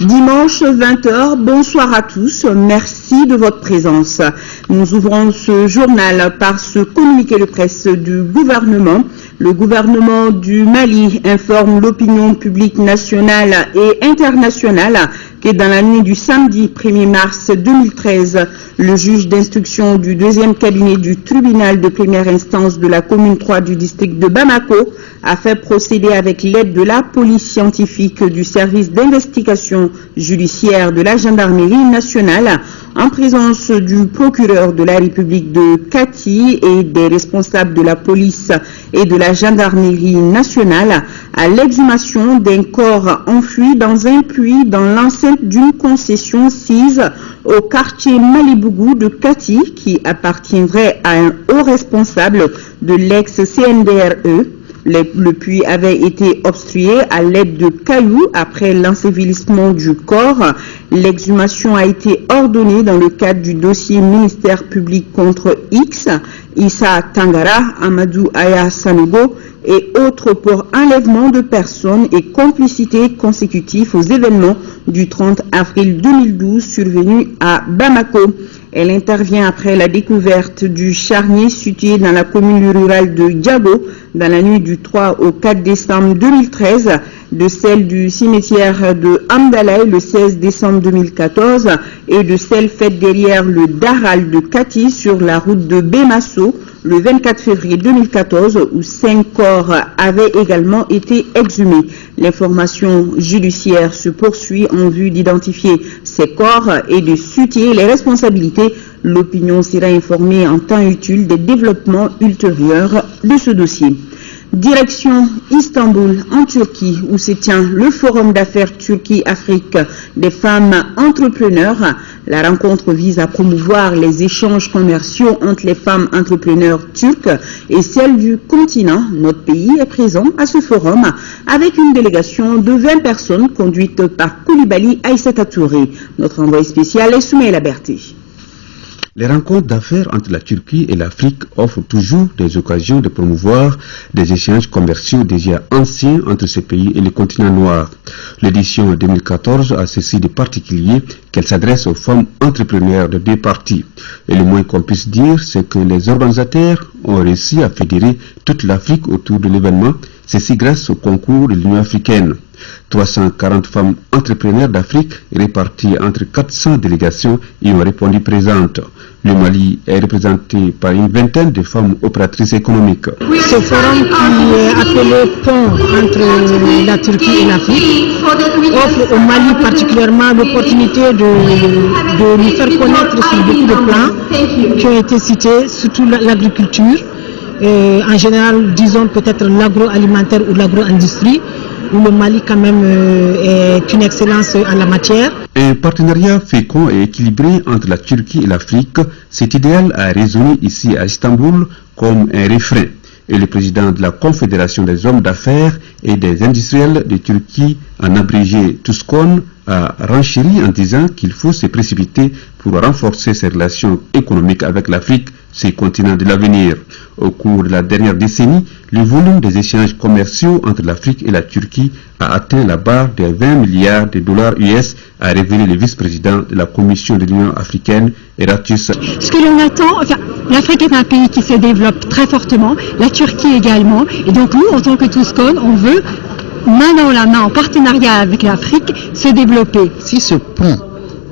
Dimanche 20h, bonsoir à tous, merci de votre présence. Nous ouvrons ce journal par ce communiqué de presse du gouvernement. Le gouvernement du Mali informe l'opinion publique nationale et internationale que dans la nuit du samedi 1er mars 2013, le juge d'instruction du deuxième cabinet du tribunal de première instance de la commune 3 du district de Bamako a fait procéder avec l'aide de la police scientifique du service d'investigation judiciaire de la gendarmerie nationale en présence du procureur de la République de Kati et des responsables de la police et de la gendarmerie nationale à l'exhumation d'un corps enfoui dans un puits dans l'enceinte d'une concession sise au quartier Malibougou de Kati qui appartiendrait à un haut responsable de l'ex-CNDRE. Le puits avait été obstrué à l'aide de cailloux après l'ensevelissement du corps. L'exhumation a été ordonnée dans le cadre du dossier ministère public contre X, Issa Tangara, Amadou Aya Sanogo et autres pour enlèvement de personnes et complicité consécutive aux événements du 30 avril 2012 survenus à Bamako. Elle intervient après la découverte du charnier situé dans la commune rurale de Diago dans la nuit du 3 au 4 décembre 2013, de celle du cimetière de Amdalaï le 16 décembre 2014 et de celle faite derrière le Daral de Kati sur la route de Bemasso le 24 février 2014 où 5 corps avaient également été exhumés. L'information judiciaire se poursuit en vue d'identifier ces corps et de situer les responsabilités. L'opinion sera informée en temps utile des développements ultérieurs de ce dossier. Direction Istanbul, en Turquie, où se tient le forum d'affaires Turquie-Afrique des femmes entrepreneurs. La rencontre vise à promouvoir les échanges commerciaux entre les femmes entrepreneurs turques et celles du continent. Notre pays est présent à ce forum avec une délégation de 20 personnes conduite par Koulibaly Aïssata Touré. Notre envoyé spécial est Soumaïla Berté. Les rencontres d'affaires entre la Turquie et l'Afrique offrent toujours des occasions de promouvoir des échanges commerciaux déjà anciens entre ces pays et le continent noir. L'édition 2014 a ceci de particulier qu'elle s'adresse aux femmes entrepreneurs de deux parties. Et le moins qu'on puisse dire, c'est que les organisateurs ont réussi à fédérer toute l'Afrique autour de l'événement, ceci grâce au concours de l'Union africaine. 340 femmes entrepreneurs d'Afrique réparties entre 400 délégations y ont répondu présentes. Le Mali est représenté par une vingtaine de femmes opératrices économiques. Ce forum qui est appelé pont entre la Turquie et l'Afrique offre au Mali particulièrement l'opportunité de nous faire connaître sur beaucoup de plans qui ont été cités, surtout l'agriculture, en général disons peut-être l'agroalimentaire ou l'agro-industrie, où le Mali quand même est une excellence en la matière. Un partenariat fécond et équilibré entre la Turquie et l'Afrique, cet idéal a résonné ici à Istanbul comme un refrain. Et le président de la Confédération des hommes d'affaires et des industriels de Turquie, en abrégé Tuskon, a renchéri en disant qu'il faut se précipiter pour renforcer ses relations économiques avec l'Afrique, ce continent de l'avenir. Au cours de la dernière décennie, le volume des échanges commerciaux entre l'Afrique et la Turquie a atteint la barre des 20 milliards de dollars US, a révélé le vice-président de la Commission de l'Union africaine, Eratus. Ce que l'on attend, enfin, l'Afrique est un pays qui se développe très fortement, la Turquie également, et donc nous, en tant que Tuskon, on veut, main dans la main, en partenariat avec l'Afrique, se développer. Si ce pont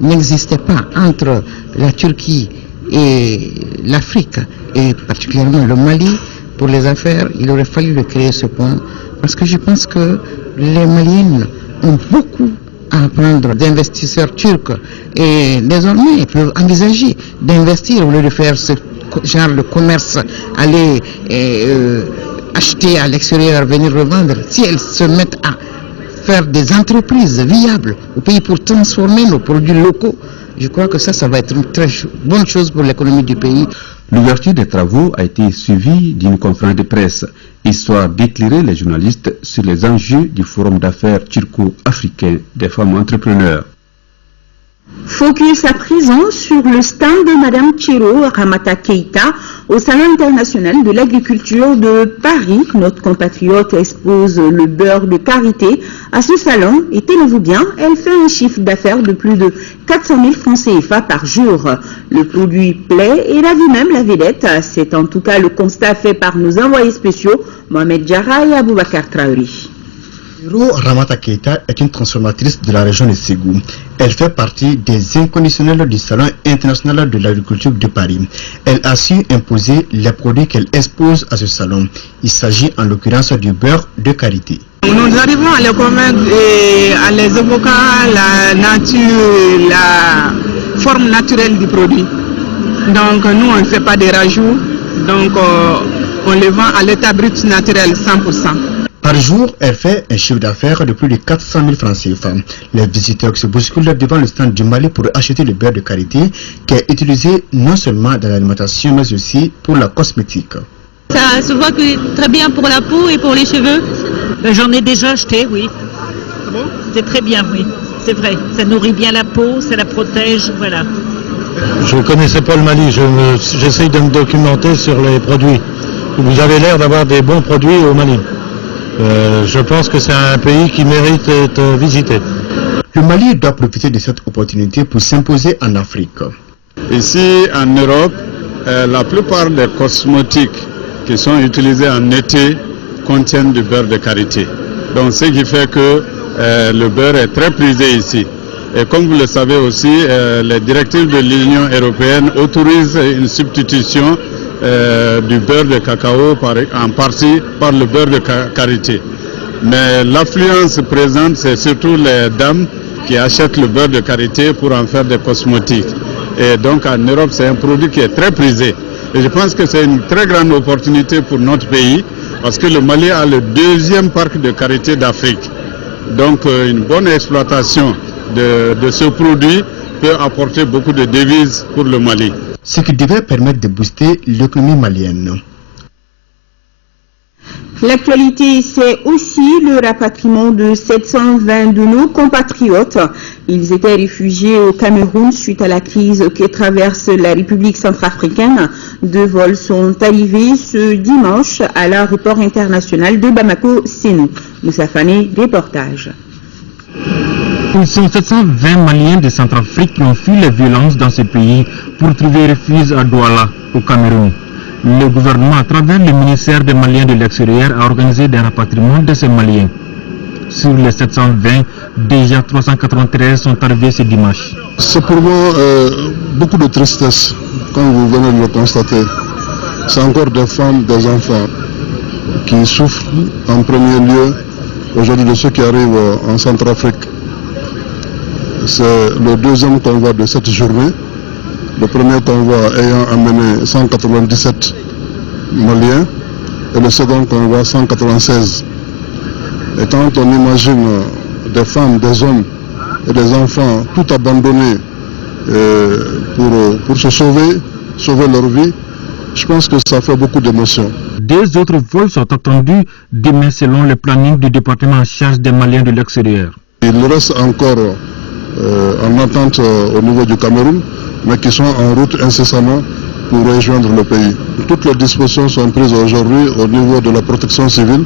n'existait pas entre la Turquie et l'Afrique, et particulièrement le Mali, pour les affaires, il aurait fallu le créer ce pont, parce que je pense que les Maliens ont beaucoup à apprendre d'investisseurs turcs, et désormais ils peuvent envisager d'investir au lieu de faire ce genre de commerce, aller acheter à l'extérieur, venir revendre. Si elles se mettent à faire des entreprises viables au pays pour transformer nos produits locaux, je crois que ça va être une très bonne chose pour l'économie du pays. L'ouverture des travaux a été suivie d'une conférence de presse, histoire d'éclairer les journalistes sur les enjeux du forum d'affaires turco-africain des femmes entrepreneurs. Focus à présent sur le stand de Madame Thilo Ramata Keïta au Salon international de l'agriculture de Paris. Notre compatriote expose le beurre de karité à ce salon et tenez-vous bien, elle fait un chiffre d'affaires de plus de 400 000 francs CFA par jour. Le produit plaît et ravit même la vedette. C'est en tout cas le constat fait par nos envoyés spéciaux Mohamed Diarra et Aboubakar Traori. Thilo Ramata Keïta est une transformatrice de la région de Ségou. Elle fait partie des inconditionnels du Salon international de l'agriculture de Paris. Elle a su imposer les produits qu'elle expose à ce salon. Il s'agit en l'occurrence du beurre de karité. Nous arrivons à les convaincre et à les évoquer la nature, la forme naturelle du produit. Donc nous on ne fait pas des rajouts, donc on les vend à l'état brut naturel 100%. Par jour, elle fait un chiffre d'affaires de plus de 400 000 francs CFA. Les visiteurs se bousculent devant le stand du Mali pour acheter le beurre de karité qui est utilisé non seulement dans l'alimentation mais aussi pour la cosmétique. Ça se voit que c'est très bien pour la peau et pour les cheveux. J'en ai déjà acheté, oui. C'est très bien, oui. C'est vrai. Ça nourrit bien la peau, ça la protège, voilà. Je ne connaissais pas le Mali. J'essaye de me documenter sur les produits. Vous avez l'air d'avoir des bons produits au Mali. Je pense que c'est un pays qui mérite d'être visité. Le Mali doit profiter de cette opportunité pour s'imposer en Afrique. Ici en Europe, la plupart des cosmétiques qui sont utilisés en été contiennent du beurre de karité. Donc ce qui fait que le beurre est très prisé ici. Et comme vous le savez aussi, les directives de l'Union européenne autorisent une substitution du beurre de cacao en partie par le beurre de karité. Mais l'affluence présente, c'est surtout les dames qui achètent le beurre de karité pour en faire des cosmétiques. Et donc en Europe, c'est un produit qui est très prisé. Et je pense que c'est une très grande opportunité pour notre pays parce que le Mali a le deuxième parc de karité d'Afrique. Donc une bonne exploitation de ce produit peut apporter beaucoup de devises pour le Mali. Ce qui devrait permettre de booster l'économie malienne. L'actualité, c'est aussi le rapatriement de 720 de nos compatriotes. Ils étaient réfugiés au Cameroun suite à la crise que traverse la République centrafricaine. 2 vols sont arrivés ce dimanche à l'aéroport international de Bamako-Sénou. Moussa Fane, reportage. Ils sont 720 Maliens de Centrafrique qui ont fui les violences dans ce pays pour trouver refuge à Douala, au Cameroun. Le gouvernement, à travers le ministère des Maliens de l'extérieur, a organisé des rapatriements de ces Maliens. Sur les 720, déjà 393 sont arrivés ce dimanche. C'est pour moi beaucoup de tristesse, comme vous venez de le constater. C'est encore des femmes, des enfants qui souffrent en premier lieu aujourd'hui de ceux qui arrivent en Centrafrique. C'est le deuxième convoi de cette journée. Le premier convoi ayant amené 197 Maliens et le second convoi 196. Et quand on imagine des femmes, des hommes et des enfants tout abandonnés pour se sauver leur vie, je pense que ça fait beaucoup d'émotions. 2 autres vols sont attendus demain selon le planning du département en charge des Maliens de l'extérieur. Il reste encore en attente au niveau du Cameroun, mais qui sont en route incessamment pour rejoindre le pays. Toutes les dispositions sont prises aujourd'hui au niveau de la protection civile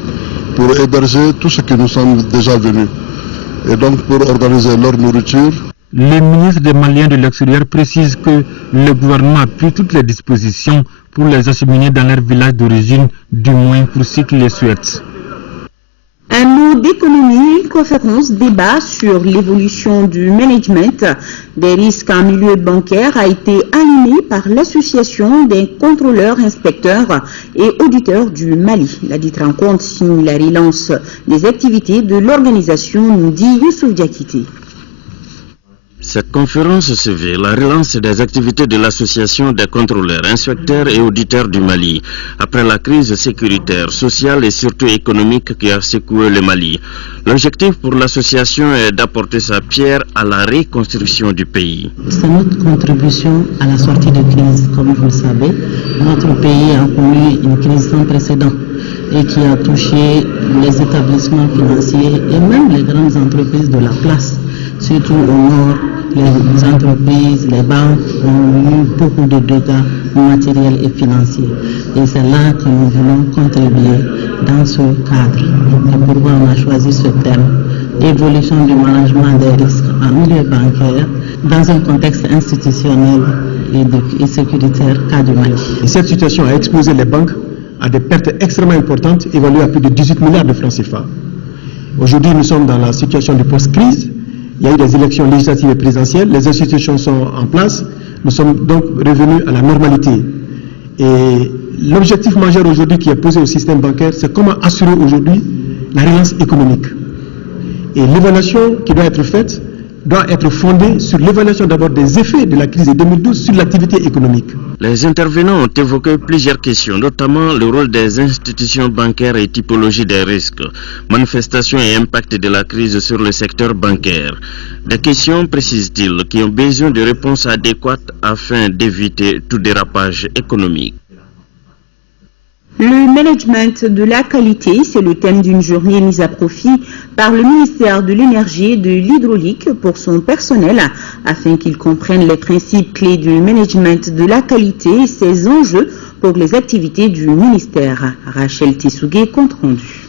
pour héberger tous ceux qui nous sont déjà venus et donc pour organiser leur nourriture. Le ministre des Maliens de l'extérieur précise que le gouvernement a pris toutes les dispositions pour les acheminer dans leur village d'origine, du moins pour ceux qui le souhaitent. Un mot d'économie, une conférence débat sur l'évolution du management des risques en milieu bancaire a été animée par l'association des contrôleurs, inspecteurs et auditeurs du Mali. La dite rencontre signe la relance des activités de l'organisation, nous dit Youssouf Diakité. Cette conférence se veut la relance des activités de l'association des contrôleurs, inspecteurs et auditeurs du Mali, après la crise sécuritaire, sociale et surtout économique qui a secoué le Mali. L'objectif pour l'association est d'apporter sa pierre à la reconstruction du pays. C'est notre contribution à la sortie de crise. Comme vous le savez, notre pays a connu une crise sans précédent et qui a touché les établissements financiers et même les grandes entreprises de la place, surtout au nord les entreprises, les banques ont eu beaucoup de dégâts matériels et financiers. Et c'est là que nous voulons contribuer dans ce cadre. C'est pourquoi on a choisi ce thème, évolution du management des risques en milieu bancaire dans un contexte institutionnel et sécuritaire cas du Mali. Et cette situation a exposé les banques à des pertes extrêmement importantes, évaluées à plus de 18 milliards de francs CFA. Aujourd'hui, nous sommes dans la situation de post-crise. Il y a eu des élections législatives et présidentielles, les institutions sont en place, nous sommes donc revenus à la normalité. Et l'objectif majeur aujourd'hui qui est posé au système bancaire, c'est comment assurer aujourd'hui la relance économique. Et l'évaluation qui doit être faite doit être fondée sur l'évaluation d'abord des effets de la crise de 2012 sur l'activité économique. Les intervenants ont évoqué plusieurs questions, notamment le rôle des institutions bancaires et typologie des risques, manifestations et impact de la crise sur le secteur bancaire. Des questions, précise-t-il, qui ont besoin de réponses adéquates afin d'éviter tout dérapage économique. Le management de la qualité, c'est le thème d'une journée mise à profit par le ministère de l'Énergie et de l'Hydraulique pour son personnel, afin qu'ils comprennent les principes clés du management de la qualité et ses enjeux pour les activités du ministère. Rachel Tissougué, compte rendu.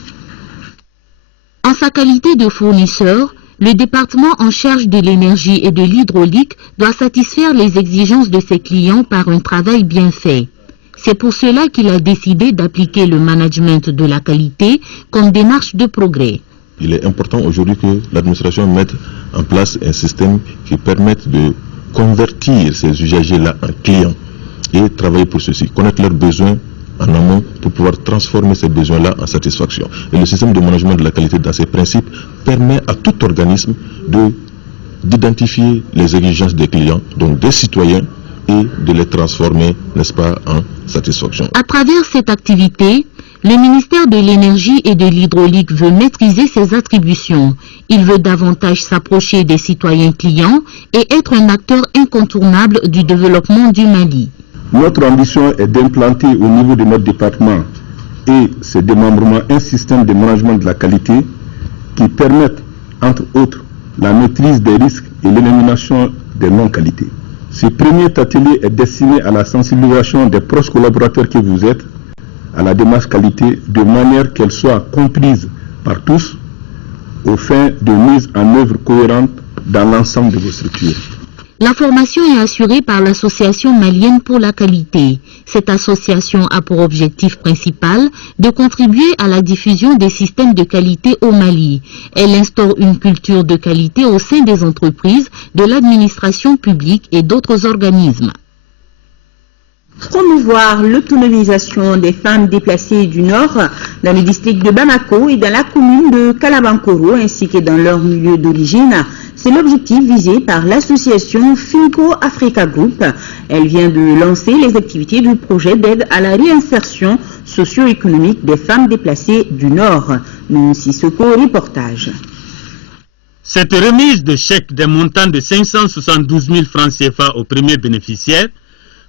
En sa qualité de fournisseur, le département en charge de l'énergie et de l'hydraulique doit satisfaire les exigences de ses clients par un travail bien fait. C'est pour cela qu'il a décidé d'appliquer le management de la qualité comme démarche de progrès. Il est important aujourd'hui que l'administration mette en place un système qui permette de convertir ces usagers-là en clients et travailler pour ceci, connaître leurs besoins en amont pour pouvoir transformer ces besoins-là en satisfaction. Et le système de management de la qualité dans ses principes permet à tout organisme d'identifier les exigences des clients, donc des citoyens, et de les transformer, n'est-ce pas, en satisfaction. À travers cette activité, le ministère de l'Énergie et de l'Hydraulique veut maîtriser ses attributions. Il veut davantage s'approcher des citoyens clients et être un acteur incontournable du développement du Mali. Notre ambition est d'implanter au niveau de notre département et ses démembrements un système de management de la qualité qui permette, entre autres, la maîtrise des risques et l'élimination des non-qualités. Ce premier atelier est destiné à la sensibilisation des proches collaborateurs que vous êtes à la démarche qualité de manière qu'elle soit comprise par tous aux fins de mise en œuvre cohérente dans l'ensemble de vos structures. La formation est assurée par l'Association malienne pour la qualité. Cette association a pour objectif principal de contribuer à la diffusion des systèmes de qualité au Mali. Elle instaure une culture de qualité au sein des entreprises, de l'administration publique et d'autres organismes. Promouvoir l'autonomisation des femmes déplacées du Nord dans le district de Bamako et dans la commune de Kalabankoro ainsi que dans leur milieu d'origine. C'est l'objectif visé par l'association Finco Africa Group. Elle vient de lancer les activités du projet d'aide à la réinsertion socio-économique des femmes déplacées du Nord. Sissoko, reportage. Cette remise de chèques d'un montant de 572 000 francs CFA aux premiers bénéficiaires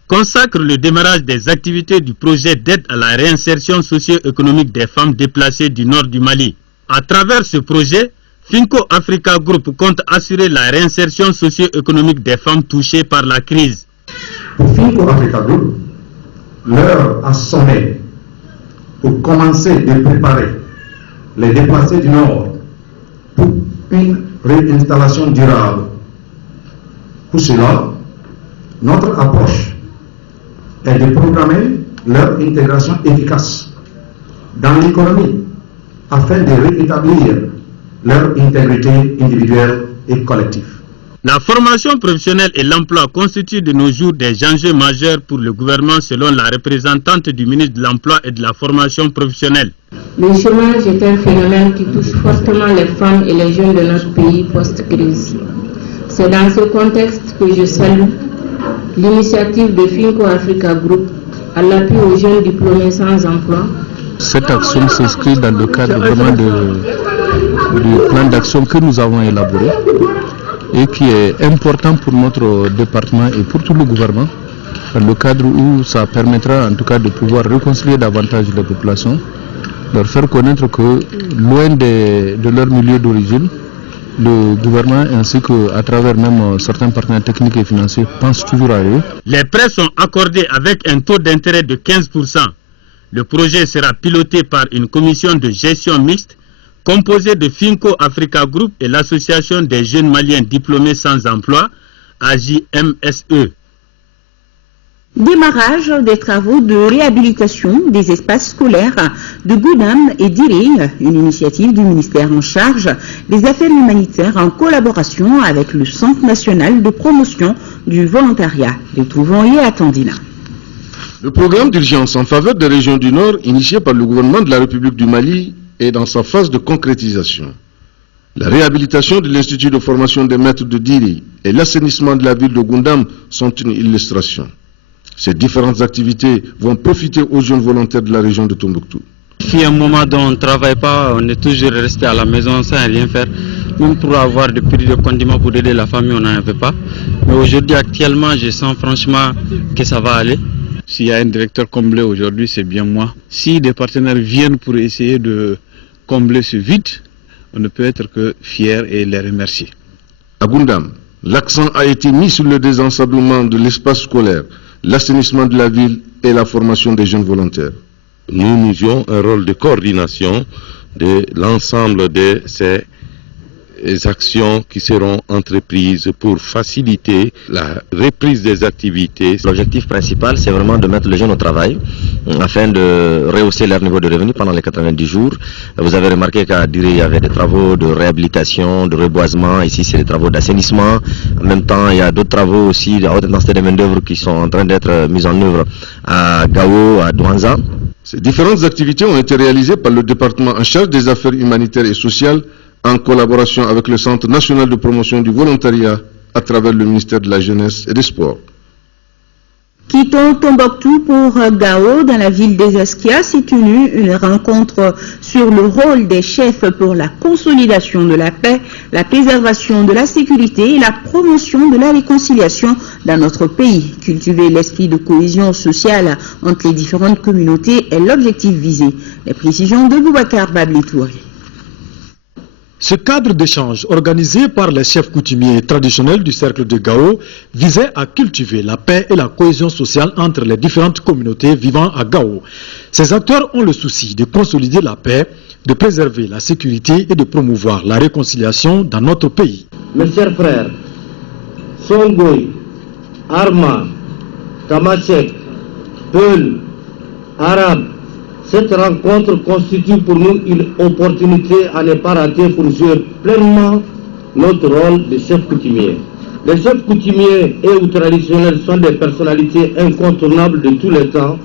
consacre le démarrage des activités du projet d'aide à la réinsertion socio-économique des femmes déplacées du nord du Mali. À travers ce projet, Finco Africa Group compte assurer la réinsertion socio-économique des femmes touchées par la crise. Pour Finco Africa Group, l'heure a sonné pour commencer de préparer les déplacés du Nord pour une réinstallation durable. Pour cela, notre approche est de programmer leur intégration efficace dans l'économie afin de rétablir leur intégrité individuelle et collective. La formation professionnelle et l'emploi constituent de nos jours des enjeux majeurs pour le gouvernement selon la représentante du ministre de l'Emploi et de la formation professionnelle. Le chômage est un phénomène qui touche fortement les femmes et les jeunes de notre pays post-crise. C'est dans ce contexte que je salue l'initiative de Finco Africa Group à l'appui aux jeunes diplômés sans emploi. Cette action s'inscrit dans le cadre vraiment du plan d'action que nous avons élaboré et qui est important pour notre département et pour tout le gouvernement, dans le cadre où ça permettra en tout cas de pouvoir réconcilier davantage les populations, leur faire connaître que loin de leur milieu d'origine, le gouvernement ainsi qu'à travers même certains partenaires techniques et financiers pensent toujours à eux. Les prêts sont accordés avec un taux d'intérêt de 15%. Le projet sera piloté par une commission de gestion mixte composée de Finco Africa Group et l'Association des jeunes maliens diplômés sans emploi, AJMSE. Démarrage des travaux de réhabilitation des espaces scolaires de Goudam et d'Iré, une initiative du ministère en charge des Affaires humanitaires en collaboration avec le Centre national de promotion du volontariat. Retrouvons Yé Attendina. Le programme d'urgence en faveur des régions du Nord, initié par le gouvernement de la République du Mali, est dans sa phase de concrétisation. La réhabilitation de l'Institut de formation des maîtres de Diri et l'assainissement de la ville de Goundam sont une illustration. Ces différentes activités vont profiter aux jeunes volontaires de la région de Tombouctou. Si à un moment dont on ne travaille pas, on est toujours resté à la maison sans rien faire. Même pour avoir des prix de condiments pour aider la famille, on n'en avait pas. Mais aujourd'hui, actuellement, je sens franchement que ça va aller. S'il y a un directeur comblé aujourd'hui, c'est bien moi. Si des partenaires viennent pour essayer de combler ce vide, on ne peut être que fier et les remercier. À Goundam, l'accent a été mis sur le désensablement de l'espace scolaire, l'assainissement de la ville et la formation des jeunes volontaires. Nous jouons un rôle de coordination de l'ensemble de ces actions qui seront entreprises pour faciliter la reprise des activités. L'objectif principal, c'est vraiment de mettre les jeunes au travail afin de rehausser leur niveau de revenu pendant les 90 jours. Vous avez remarqué qu'à Diré, il y avait des travaux de réhabilitation, de reboisement. Ici, c'est des travaux d'assainissement. En même temps, il y a d'autres travaux aussi de haute intensité de main-d'œuvre qui sont en train d'être mis en œuvre à Gao, à Douanza. Ces différentes activités ont été réalisées par le département en charge des affaires humanitaires et sociales en collaboration avec le Centre national de promotion du volontariat à travers le ministère de la Jeunesse et des Sports. Quittons Tombouctou pour Gao, dans la ville des Askia, s'est tenue une rencontre sur le rôle des chefs pour la consolidation de la paix, la préservation de la sécurité et la promotion de la réconciliation dans notre pays. Cultiver l'esprit de cohésion sociale entre les différentes communautés est l'objectif visé. Les précisions de Boubacar Bablitouri. Ce cadre d'échange organisé par les chefs coutumiers traditionnels du cercle de Gao visait à cultiver la paix et la cohésion sociale entre les différentes communautés vivant à Gao. Ces acteurs ont le souci de consolider la paix, de préserver la sécurité et de promouvoir la réconciliation dans notre pays. Mes chers frères, Songoy, Arma, Tamachek, Peul, Arabe, cette rencontre constitue pour nous une opportunité à ne pas rater pour jouer pleinement notre rôle de chef coutumier. Les chefs coutumiers et ou traditionnels sont des personnalités incontournables de tous les temps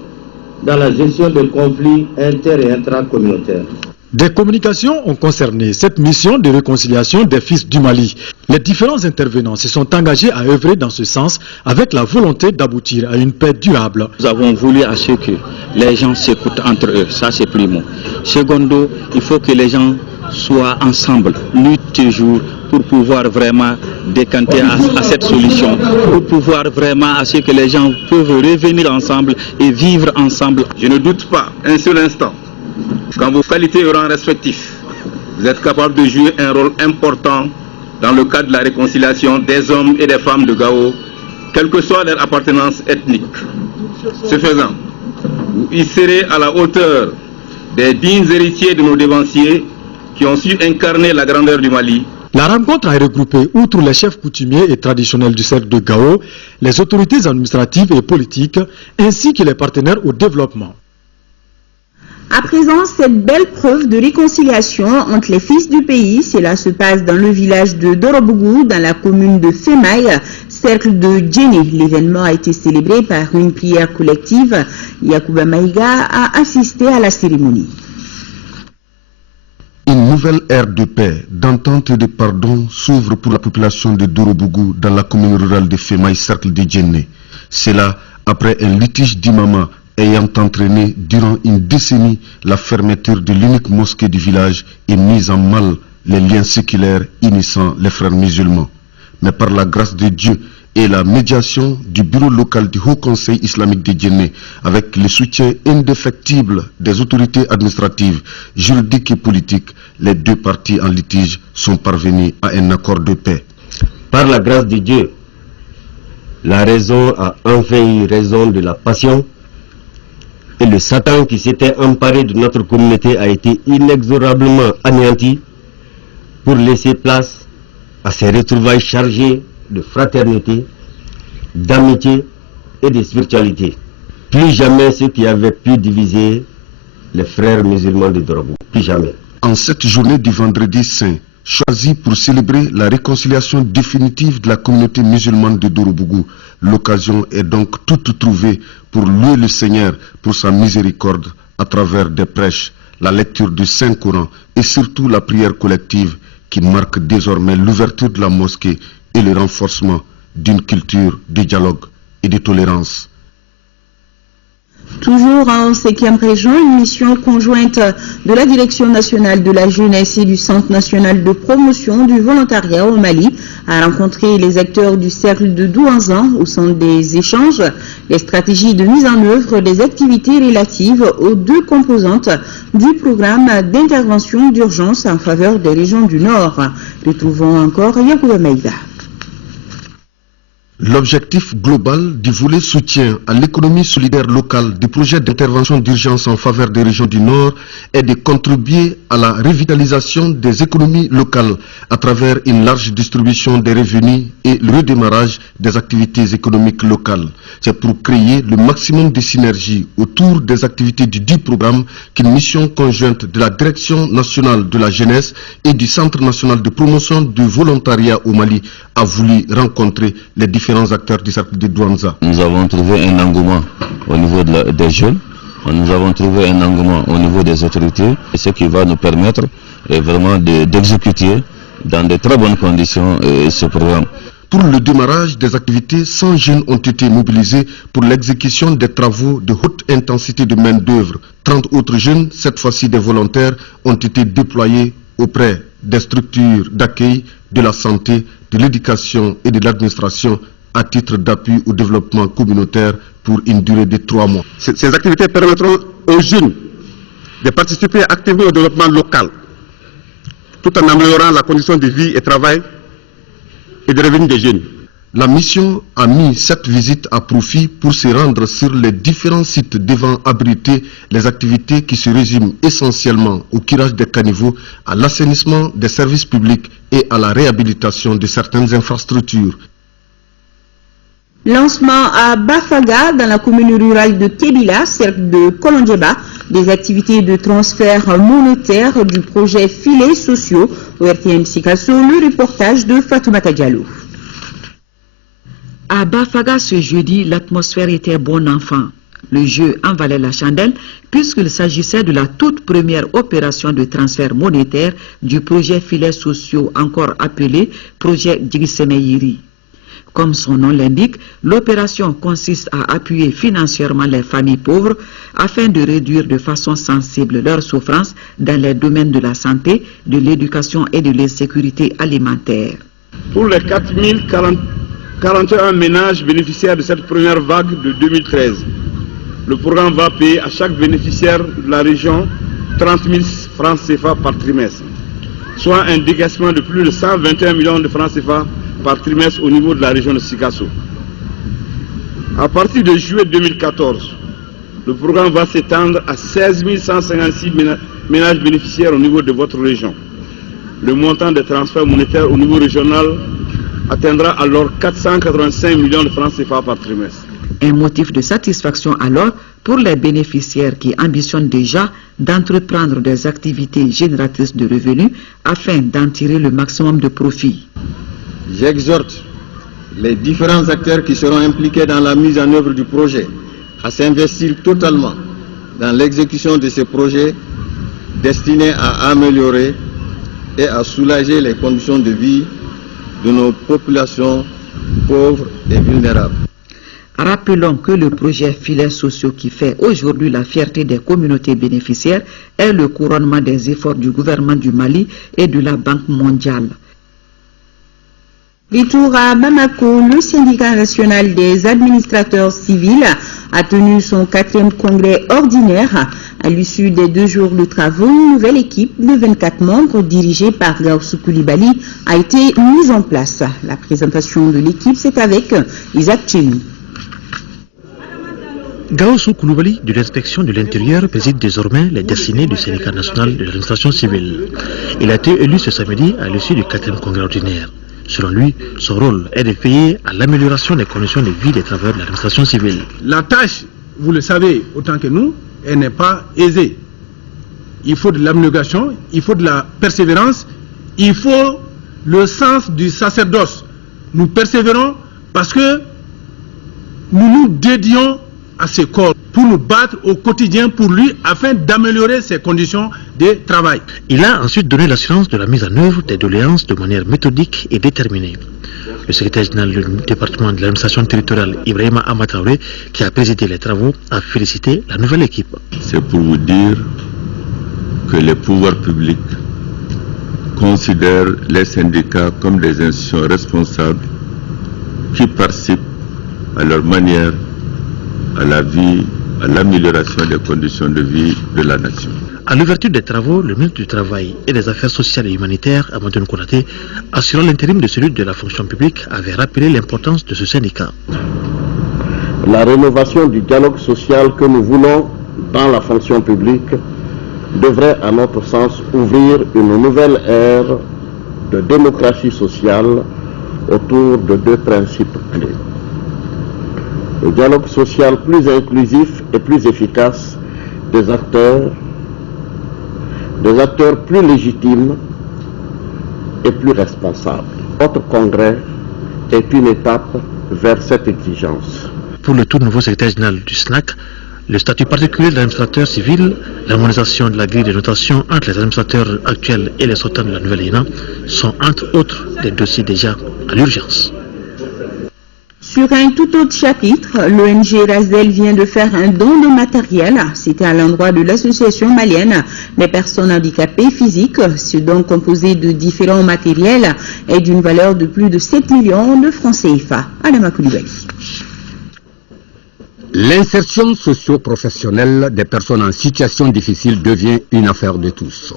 dans la gestion des conflits inter- et intracommunautaires. Des communications ont concerné cette mission de réconciliation des fils du Mali. Les différents intervenants se sont engagés à œuvrer dans ce sens avec la volonté d'aboutir à une paix durable. Nous avons voulu à ce que les gens s'écoutent entre eux, ça c'est primo. Secondo, il faut que les gens soient ensemble, luttent toujours pour pouvoir vraiment décanter à cette solution, pour pouvoir vraiment à ce que les gens peuvent revenir ensemble et vivre ensemble. Je ne doute pas un seul instant qu'en vos qualités et rangs respectifs, vous êtes capable de jouer un rôle important dans le cadre de la réconciliation des hommes et des femmes de Gao, quelle que soit leur appartenance ethnique. Ce faisant, vous y serez à la hauteur des dignes héritiers de nos dévanciers qui ont su incarner la grandeur du Mali. La rencontre a regroupé, outre les chefs coutumiers et traditionnels du cercle de Gao, les autorités administratives et politiques, ainsi que les partenaires au développement. À présent, cette belle preuve de réconciliation entre les fils du pays, cela se passe dans le village de Dorobougou, dans la commune de Femaï, cercle de Djéné. L'événement a été célébré par une prière collective. Yacouba Maïga a assisté à la cérémonie. Une nouvelle ère de paix, d'entente et de pardon s'ouvre pour la population de Dorobougou dans la commune rurale de Femaï, cercle de Djéné. C'est là, après un litige d'imama ayant entraîné durant une décennie la fermeture de l'unique mosquée du village et mise en mal les liens séculaires unissant les frères musulmans. Mais par la grâce de Dieu et la médiation du bureau local du Haut Conseil islamique de Djenné, avec le soutien indéfectible des autorités administratives, juridiques et politiques, les deux parties en litige sont parvenus à un accord de paix. Par la grâce de Dieu, la raison a enfin eu raison de la passion, et le Satan qui s'était emparé de notre communauté a été inexorablement anéanti pour laisser place à ces retrouvailles chargées de fraternité, d'amitié et de spiritualité. Plus jamais ceux qui avaient pu diviser les frères musulmans de Dorobougou. Plus jamais. En cette journée du vendredi saint, choisie pour célébrer la réconciliation définitive de la communauté musulmane de Dorobougou, l'occasion est donc toute trouvée pour louer le Seigneur pour sa miséricorde à travers des prêches, la lecture du Saint-Coran et surtout la prière collective qui marque désormais l'ouverture de la mosquée et le renforcement d'une culture de dialogue et de tolérance. Toujours en 5e région, une mission conjointe de la Direction nationale de la jeunesse et du Centre national de promotion du volontariat au Mali a rencontré les acteurs du cercle de Douanzan au centre des échanges, les stratégies de mise en œuvre des activités relatives aux deux composantes du programme d'intervention d'urgence en faveur des régions du Nord. Retrouvons encore Yacouba Maïda. L'objectif global du volet soutien à l'économie solidaire locale du projet d'intervention d'urgence en faveur des régions du Nord est de contribuer à la revitalisation des économies locales à travers une large distribution des revenus et le redémarrage des activités économiques locales. C'est pour créer le maximum de synergie autour des activités du dit programme qu'une mission conjointe de la Direction nationale de la jeunesse et du Centre national de promotion du volontariat au Mali a voulu rencontrer les différents acteurs du cercle de Douanzan. Nous avons trouvé un engouement au niveau des jeunes, nous avons trouvé un engouement au niveau des autorités, ce qui va nous permettre vraiment d'exécuter dans de très bonnes conditions ce programme. Pour le démarrage des activités, 100 jeunes ont été mobilisés pour l'exécution des travaux de haute intensité de main-d'œuvre. 30 autres jeunes, cette fois-ci des volontaires, ont été déployés auprès des structures d'accueil, de la santé, de l'éducation et de l'administration à titre d'appui au développement communautaire pour une durée de 3 mois. Ces activités permettront aux jeunes de participer activement au développement local, tout en améliorant la condition de vie et travail et de revenus des jeunes. La mission a mis cette visite à profit pour se rendre sur les différents sites devant abriter les activités qui se résument essentiellement au curage des caniveaux, à l'assainissement des services publics et à la réhabilitation de certaines infrastructures. Lancement à Bafaga, dans la commune rurale de Kébila, cercle de Kolondjeba, des activités de transfert monétaire du projet Filets sociaux au RTM Sikasso, le reportage de Fatoumata Diallo. À Bafaga ce jeudi, l'atmosphère était bon enfant. Le jeu en valait la chandelle puisqu'il s'agissait de la toute première opération de transfert monétaire du projet Filets sociaux, encore appelé projet Djigisemeyiri. Comme son nom l'indique, l'opération consiste à appuyer financièrement les familles pauvres afin de réduire de façon sensible leurs souffrances dans les domaines de la santé, de l'éducation et de l'insécurité alimentaire. Pour les 4041 ménages bénéficiaires de cette première vague de 2013, le programme va payer à chaque bénéficiaire de la région 30 000 francs CFA par trimestre, soit un décaissement de plus de 121 millions de francs CFA par trimestre au niveau de la région de Sikasso. À partir de juillet 2014, le programme va s'étendre à 16 156 ménages bénéficiaires au niveau de votre région. Le montant des transferts monétaires au niveau régional atteindra alors 485 millions de francs CFA par trimestre. Un motif de satisfaction alors pour les bénéficiaires qui ambitionnent déjà d'entreprendre des activités génératrices de revenus afin d'en tirer le maximum de profit. J'exhorte les différents acteurs qui seront impliqués dans la mise en œuvre du projet à s'investir totalement dans l'exécution de ce projet destiné à améliorer et à soulager les conditions de vie de nos populations pauvres et vulnérables. Rappelons que le projet Filets sociaux qui fait aujourd'hui la fierté des communautés bénéficiaires est le couronnement des efforts du gouvernement du Mali et de la Banque mondiale. Retour à Bamako, le syndicat national des administrateurs civils a tenu son 4e congrès ordinaire. À l'issue des 2 jours de travaux, une nouvelle équipe de 24 membres dirigée par Gaussou Koulibaly a été mise en place. La présentation de l'équipe, c'est avec Isaac Tchéni. Gaussou Koulibaly de l'inspection de l'intérieur préside désormais les destinées du syndicat national de l'administration civile. Il a été élu ce samedi à l'issue du 4e congrès ordinaire. Selon lui, son rôle est de veiller à l'amélioration des conditions de vie des travailleurs de l'administration civile. La tâche, vous le savez autant que nous, elle n'est pas aisée. Il faut de l'abnégation, il faut de la persévérance, il faut le sens du sacerdoce. Nous persévérons parce que nous nous dédions à ce corps pour nous battre au quotidien pour lui afin d'améliorer ses conditions de travail. Il a ensuite donné l'assurance de la mise en œuvre des doléances de manière méthodique et déterminée. Le secrétaire général du département de l'administration territoriale, Ibrahima Amatraoré, qui a présidé les travaux, a félicité la nouvelle équipe. C'est pour vous dire que les pouvoirs publics considèrent les syndicats comme des institutions responsables qui participent à leur manière à la vie, à l'amélioration des conditions de vie de la nation. À l'ouverture des travaux, le ministre du Travail et des Affaires sociales et humanitaires, Amadou Konaté, assurant l'intérim de celui de la fonction publique, avait rappelé l'importance de ce syndicat. La rénovation du dialogue social que nous voulons dans la fonction publique devrait, à notre sens, ouvrir une nouvelle ère de démocratie sociale autour de 2 principes clés. Le dialogue social plus inclusif et plus efficace des acteurs plus légitimes et plus responsables. Notre congrès est une étape vers cette exigence. Pour le tout nouveau secrétaire général du SNAC, le statut particulier de l'administrateur civil, l'harmonisation de la grille de notation entre les administrateurs actuels et les sortants de la nouvelle ENA sont entre autres des dossiers déjà à l'urgence. Sur un tout autre chapitre, l'ONG Razel vient de faire un don de matériel. C'était à l'endroit de l'association malienne des personnes handicapées physiques. Ce don composé de différents matériels est d'une valeur de plus de 7 millions de francs CFA. Adama Koulibaly. L'insertion socio-professionnelle des personnes en situation difficile devient une affaire de tous.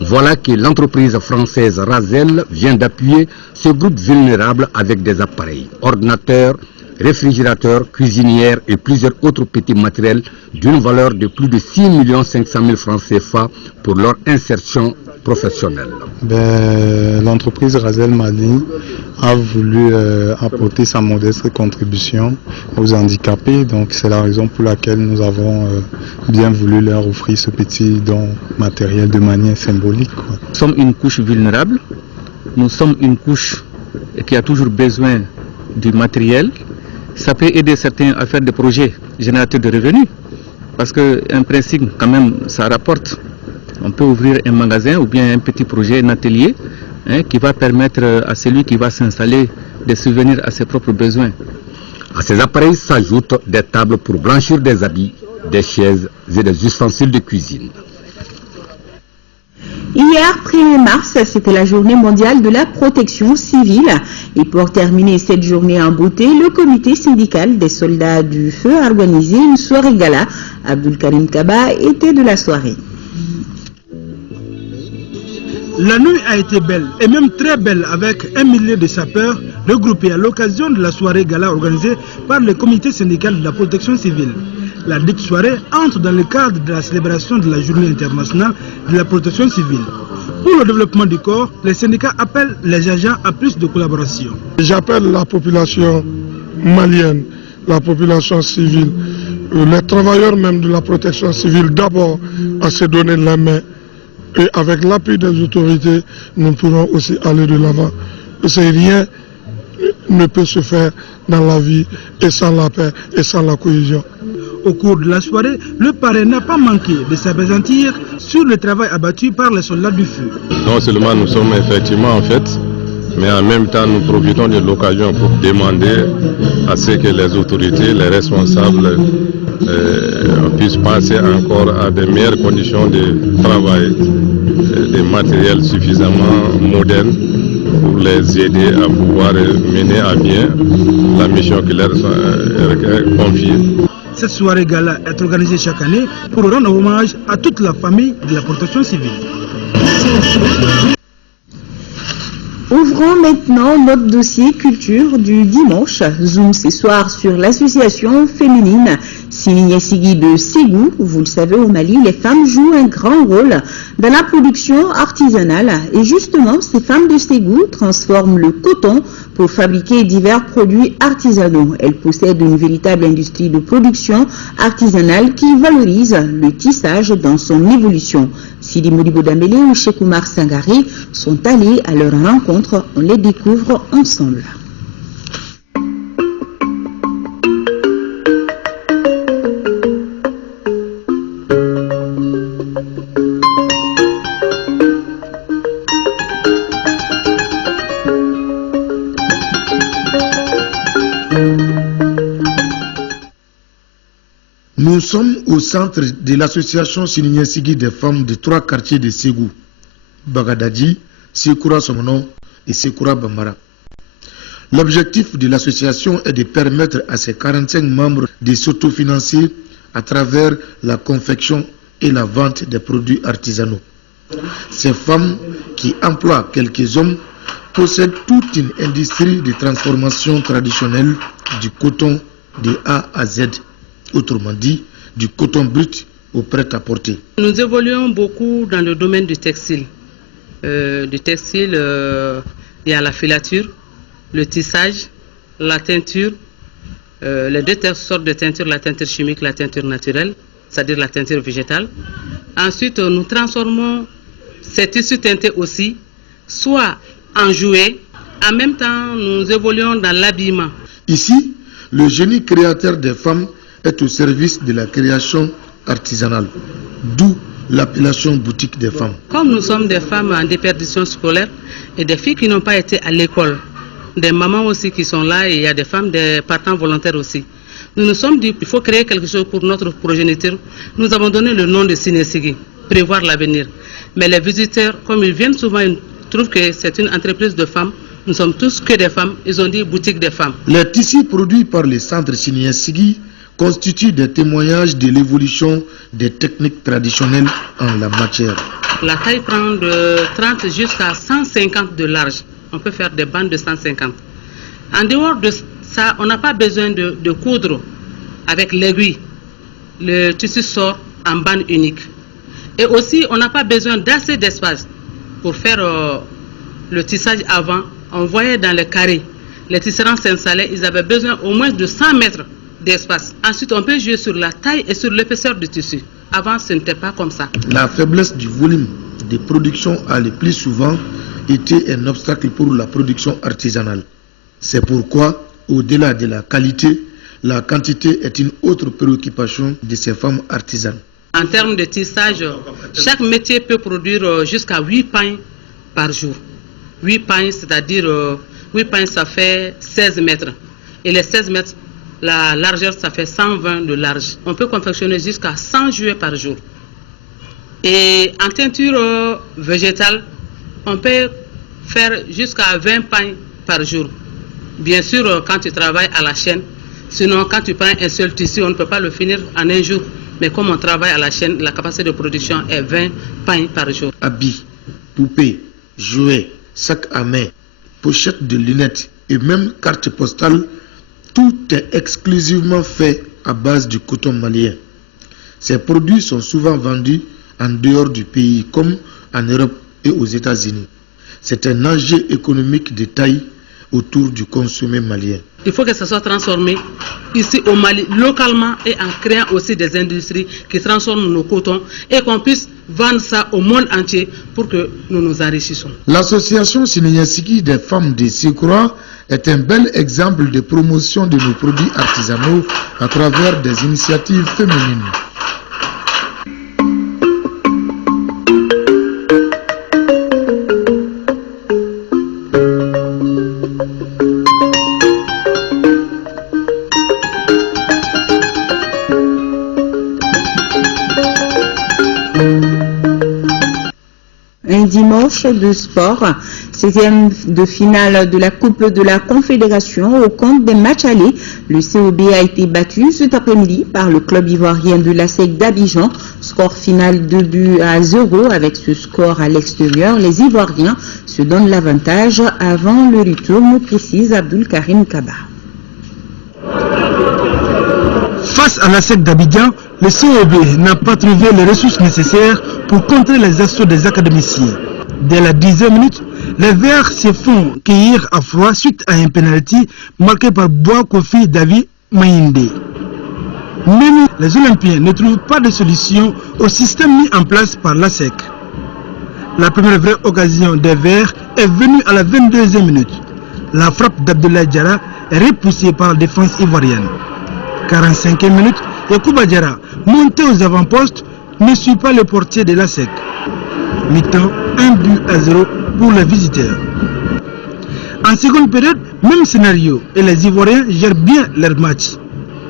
Voilà que l'entreprise française Razel vient d'appuyer ce groupe vulnérable avec des appareils, ordinateurs, réfrigérateurs, cuisinières et plusieurs autres petits matériels d'une valeur de plus de 6 500 000 francs CFA pour leur insertion professionnelle. L'entreprise Razel Mali a voulu apporter sa modeste contribution aux handicapés, donc c'est la raison pour laquelle nous avons bien voulu leur offrir ce petit don matériel de manière symbolique. Nous sommes une couche vulnérable, nous sommes une couche qui a toujours besoin du matériel. Ça peut aider certains à faire des projets générateurs de revenus, parce qu'un principe quand même ça rapporte. On peut ouvrir un magasin ou bien un petit projet, un atelier qui va permettre à celui qui va s'installer de subvenir à ses propres besoins. À ces appareils s'ajoutent des tables pour blanchir des habits, des chaises et des ustensiles de cuisine. Hier, 1er mars, c'était la journée mondiale de la protection civile. Et pour terminer cette journée en beauté, le comité syndical des soldats du feu a organisé une soirée gala. Abdul Karim Kaba était de la soirée. La nuit a été belle, et même très belle, avec 1 millier de sapeurs regroupés à l'occasion de la soirée gala organisée par le comité syndical de la protection civile. La dite soirée entre dans le cadre de la célébration de la journée internationale de la protection civile. Pour le développement du corps, les syndicats appellent les agents à plus de collaboration. J'appelle la population malienne, la population civile, les travailleurs même de la protection civile d'abord à se donner la main. Et avec l'appui des autorités, nous pourrons aussi aller de l'avant. Rien ne peut se faire dans la vie et sans la paix et sans la cohésion. Au cours de la soirée, le parrain n'a pas manqué de s'appesantir sur le travail abattu par les soldats du feu. Non seulement nous sommes effectivement en fête, mais en même temps nous profitons de l'occasion pour demander à ce que les autorités, les responsables puissent passer encore à de meilleures conditions de travail, des matériels suffisamment modernes pour les aider à pouvoir mener à bien la mission qui leur est confiée. Cette soirée gala est organisée chaque année pour rendre hommage à toute la famille de la protection civile. Ouvrons maintenant notre dossier culture du dimanche. Zoom ce soir sur l'association féminine Sigui de Ségou. Vous le savez, au Mali, les femmes jouent un grand rôle dans la production artisanale. Et justement, ces femmes de Ségou transforment le coton pour fabriquer divers produits artisanaux. Elles possèdent une véritable industrie de production artisanale qui valorise le tissage dans son évolution. Sidi Modibo Dambélé ou Cheikh Oumar Sangari sont allés à leur rencontre. On les découvre ensemble. Nous sommes au centre de l'association Sigui des femmes de 3 quartiers de Ségou, Bagadadi, Sekoura Somono et Sekoura Bambara. L'objectif de l'association est de permettre à ses 45 membres de s'autofinancer à travers la confection et la vente des produits artisanaux. Ces femmes, qui emploient quelques hommes, possèdent toute une industrie de transformation traditionnelle du coton de A à Z. Autrement dit, du coton brut au prêt-à-porter. Nous évoluons beaucoup dans le domaine du textile. Il y a la filature, le tissage, la teinture, les deux sortes de teinture, la teinture chimique, la teinture naturelle, c'est-à-dire la teinture végétale. Ensuite, nous transformons ces tissus teintés aussi, soit en jouets, en même temps nous évoluons dans l'habillement. Ici, le génie créateur des femmes est au service de la création artisanale, d'où l'appellation boutique des femmes. Comme nous sommes des femmes en déperdition scolaire et des filles qui n'ont pas été à l'école, des mamans aussi qui sont là et il y a des femmes, des partants volontaires aussi. Nous nous sommes dit qu'il faut créer quelque chose pour notre progéniture. Nous avons donné le nom de Sigui, prévoir l'avenir. Mais les visiteurs, comme ils viennent souvent, ils trouvent que c'est une entreprise de femmes. Nous sommes tous que des femmes, ils ont dit boutique des femmes. Les tissus produits par le centre Sigui constituent des témoignages de l'évolution des techniques traditionnelles en la matière. La taille prend de 30 jusqu'à 150 de large. On peut faire des bandes de 150. En dehors de ça, on n'a pas besoin de coudre avec l'aiguille. Le tissu sort en bande unique. Et aussi, on n'a pas besoin d'assez d'espace pour faire le tissage avant. On voyait dans les carrés, les tisserands s'installaient, ils avaient besoin au moins de 100 mètres d'espace. Ensuite, on peut jouer sur la taille et sur l'épaisseur du tissu. Avant, ce n'était pas comme ça. La faiblesse du volume de production a le plus souvent été un obstacle pour la production artisanale. C'est pourquoi, au-delà de la qualité, la quantité est une autre préoccupation de ces femmes artisanes. En termes de tissage, chaque métier peut produire jusqu'à 8 pains par jour. 8 pains, c'est-à-dire 8 pains, ça fait 16 mètres. Et les 16 mètres, la largeur, ça fait 120 de large. On peut confectionner jusqu'à 100 jouets par jour. Et en teinture végétale, on peut faire jusqu'à 20 pains par jour. Bien sûr, quand tu travailles à la chaîne, sinon quand tu prends un seul tissu, on ne peut pas le finir en un jour. Mais comme on travaille à la chaîne, la capacité de production est 20 pains par jour. Habits, poupées, jouets, sacs à main, pochettes de lunettes et même cartes postales, tout est exclusivement fait à base du coton malien. Ces produits sont souvent vendus en dehors du pays, comme en Europe et aux États-Unis. C'est un enjeu économique de taille autour du consommé malien. Il faut que ça soit transformé ici au Mali, localement, et en créant aussi des industries qui transforment nos cotons et qu'on puisse vendre ça au monde entier pour que nous nous enrichissions. L'association Sigui des femmes de Sekoura est un bel exemple de promotion de nos produits artisanaux à travers des initiatives féminines. Un dimanche de sport, 16e de finale de la Coupe de la Confédération au compte des matchs allés. Le COB a été battu cet après-midi par le club ivoirien de l'ASEC d'Abidjan. Score final 2-0. Avec ce score à l'extérieur, les Ivoiriens se donnent l'avantage avant le retour, nous précise Abdul Karim Kaba. Face à l'ASEC d'Abidjan, le COB n'a pas trouvé les ressources nécessaires pour contrer les assauts des académiciens. Dès la 10e minute, les Verts se font cueillir à froid suite à un penalty marqué par Bois Kofi David Maïndé. Même les Olympiens ne trouvent pas de solution au système mis en place par l'ASEC. La première vraie occasion des Verts est venue à la 22e minute. La frappe d'Abdoulaye Diarra est repoussée par la défense ivoirienne. 45e minute, Yacouba Diarra, monté aux avant-postes, ne suit pas le portier de l'ASEC. Mi-temps, 1-0 pour les visiteurs. En seconde période, même scénario et les Ivoiriens gèrent bien leur match.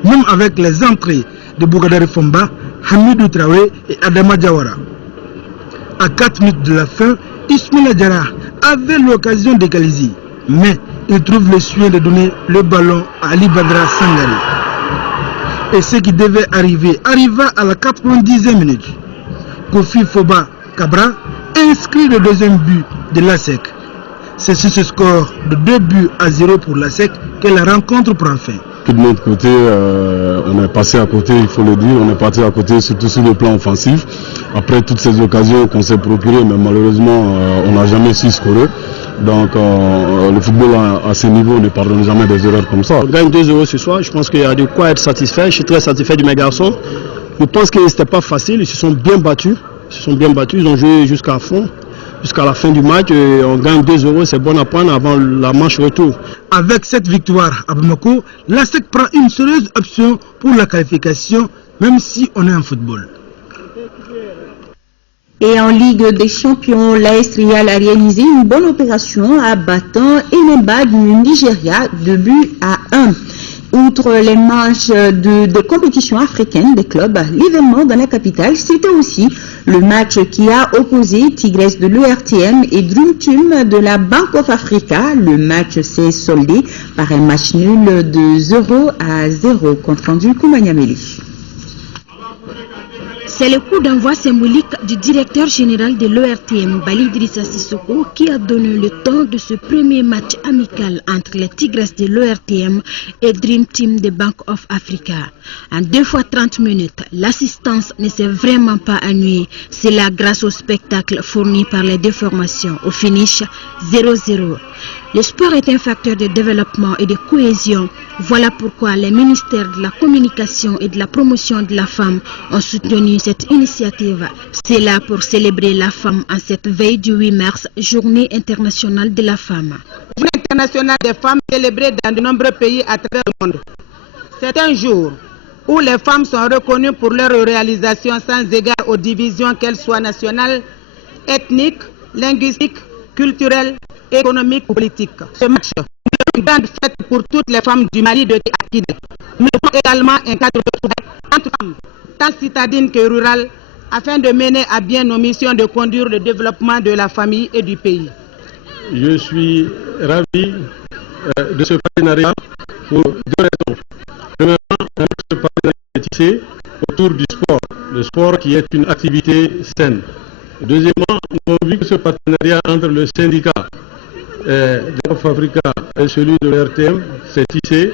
Même avec les entrées de Bougadari Fomba, Hamidou Traoré et Adama Diawara. À 4 minutes de la fin, Ismaïla Diarra avait l'occasion d'égaliser, mais il trouve le soin de donner le ballon à Ali Badra Sangaré. Et ce qui devait arriver arriva à la 90e minute. Kofi Foba Cabra inscrit le deuxième but de l'ASEC. C'est sur ce score de 2-0 pour l'ASEC que la rencontre prend fin. De notre côté, on est passé à côté, il faut le dire, on est parti à côté surtout sur le plan offensif. Après toutes ces occasions qu'on s'est procurées, mais malheureusement on n'a jamais su scorer. Donc le football à ce niveau ne pardonne jamais des erreurs comme ça. On gagne 2-0 ce soir, je pense qu'il y a de quoi être satisfait. Je suis très satisfait de mes garçons. Je pense que c'était pas facile, ils se sont bien battus. Ils ont joué jusqu'à fond, jusqu'à la fin du match. Et on gagne 2-0, c'est bon à prendre avant la manche retour. Avec cette victoire à Bamako, l'ASEC prend une sérieuse option pour la qualification, même si on est en football. Et en Ligue des Champions, l'AS Real a réalisé une bonne opération en battant Enemba du Nigeria 2-1. Outre les matchs de compétition africaine des clubs, l'événement dans la capitale, c'était aussi le match qui a opposé Tigres de l'ERTM et Dream Team de la Bank of Africa. Le match s'est soldé par un match nul de 0-0 contre rendu Koumaniameli. C'est le coup d'envoi symbolique du directeur général de l'ERTM, Bali Idrissa Sissoko, qui a donné le ton de ce premier match amical entre les Tigres de l'ERTM et Dream Team de Bank of Africa. En 2 fois 30 minutes, l'assistance ne s'est vraiment pas ennuyée. C'est là grâce au spectacle fourni par les deux formations. Au finish, 0-0. Le sport est un facteur de développement et de cohésion. Voilà pourquoi les ministères de la communication et de la promotion de la femme ont soutenu cette initiative. C'est là pour célébrer la femme en cette veille du 8 mars, Journée internationale de la femme. Journée internationale des femmes célébrée dans de nombreux pays à travers le monde. C'est un jour où les femmes sont reconnues pour leur réalisation sans égard aux divisions, qu'elles soient nationales, ethniques, linguistiques, culturelles, économiques ou politiques. Ce match est une grande fête pour toutes les femmes du Mali de Akide. Nous avons également un cadre de travail entre femmes, tant citadines que rurales, afin de mener à bien nos missions de conduire le développement de la famille et du pays. Je suis ravi de ce partenariat pour 2 raisons. Premièrement, ce partenariat est tissé autour du sport, le sport qui est une activité saine. Deuxièmement, nous avons vu que ce partenariat entre le syndicat d'Af Africa et celui de l'RTM s'est tissé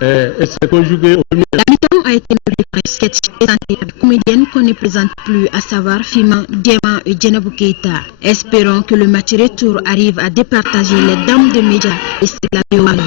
et s'est conjugué au premier. La mi-temps a été une sketch présentée par des comédiennes qu'on ne présente plus, à savoir Fima, Diema et Djenabou Keita. Espérons que le match retour arrive à départager les dames de médias et la Mali.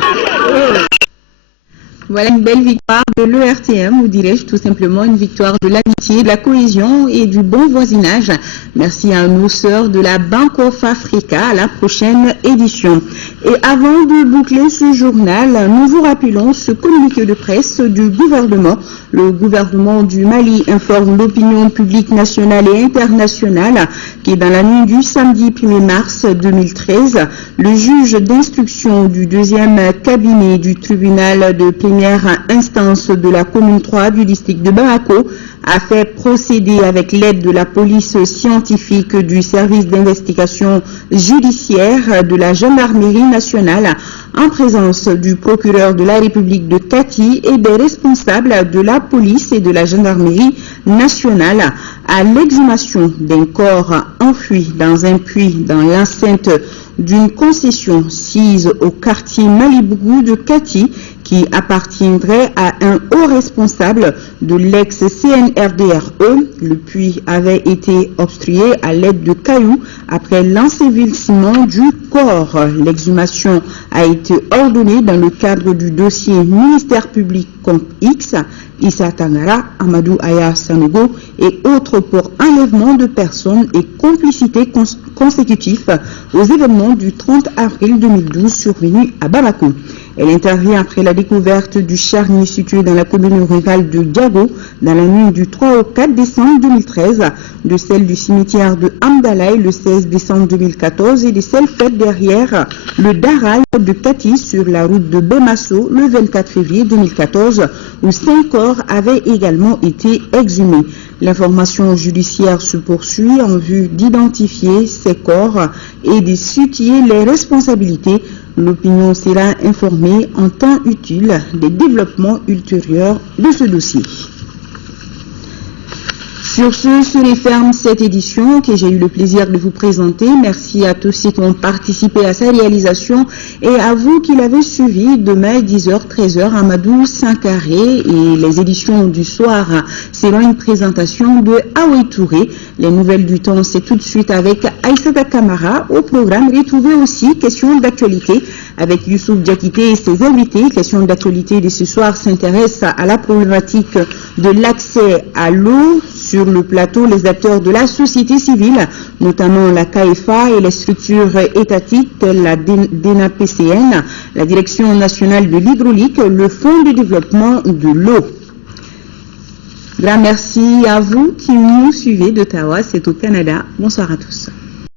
Voilà une belle victoire de l'ERTM, ou dirais-je tout simplement une victoire de l'amitié, de la cohésion et du bon voisinage. Merci à nos sœurs de la Bank of Africa. À la prochaine édition. Et avant de boucler ce journal, nous vous rappelons ce communiqué de presse du gouvernement. Le gouvernement du Mali informe l'opinion publique nationale et internationale qui, dans la nuit du samedi 1er mars 2013, le juge d'instruction du 2e cabinet du tribunal de première instance de la commune 3 du district de Bamako a fait procéder avec l'aide de la police scientifique, du service d'investigation judiciaire, de la gendarmerie nationale, en présence du procureur de la République de Kati et des responsables de la police et de la gendarmerie nationale, à l'exhumation d'un corps enfoui dans un puits dans l'enceinte d'une concession sise au quartier Malibougou de Kati, qui appartiendrait à un haut responsable de l'ex-CNRDRE. Le puits avait été obstrué à l'aide de cailloux après l'ensevelissement du corps. L'exhumation a été ordonnée dans le cadre du dossier ministère public contre X, Issa Tangara, Amadou Aya Sanogo et autres pour enlèvement de personnes et complicité consécutif aux événements du 30 avril 2012 survenus à Bamako. Elle intervient après la découverte du charnier situé dans la commune rurale de Diago dans la nuit du 3 au 4 décembre 2013, de celle du cimetière de Amdalaï le 16 décembre 2014 et de celle faite derrière le Daral de Kati sur la route de Bemasso le 24 février 2014 où 5 corps avaient également été exhumés. L'information judiciaire se poursuit en vue d'identifier ces corps et de situer les responsabilités. L'opinion sera informée en temps utile des développements ultérieurs de ce dossier. Sur ce, se referme cette édition que j'ai eu le plaisir de vous présenter. Merci à tous ceux qui ont participé à sa réalisation et à vous qui l'avez suivi. Demain, 10h, 13h, Amadou Sankaré et les éditions du soir seront une présentation de Aoué Touré. Les nouvelles du temps, c'est tout de suite avec Aïssata Kamara. Au programme, retrouvez aussi questions d'actualité avec Youssouf Diakité et ses invités. Questions d'actualité de ce soir s'intéressent à la problématique de l'accès à l'eau. Sur le plateau, les acteurs de la société civile, notamment la CAEFA et les structures étatiques telles la DENAPCN, la Direction nationale de l'hydraulique, le Fonds de développement de l'eau. Grand merci à vous qui nous suivez d'Ottawa, c'est au Canada. Bonsoir à tous.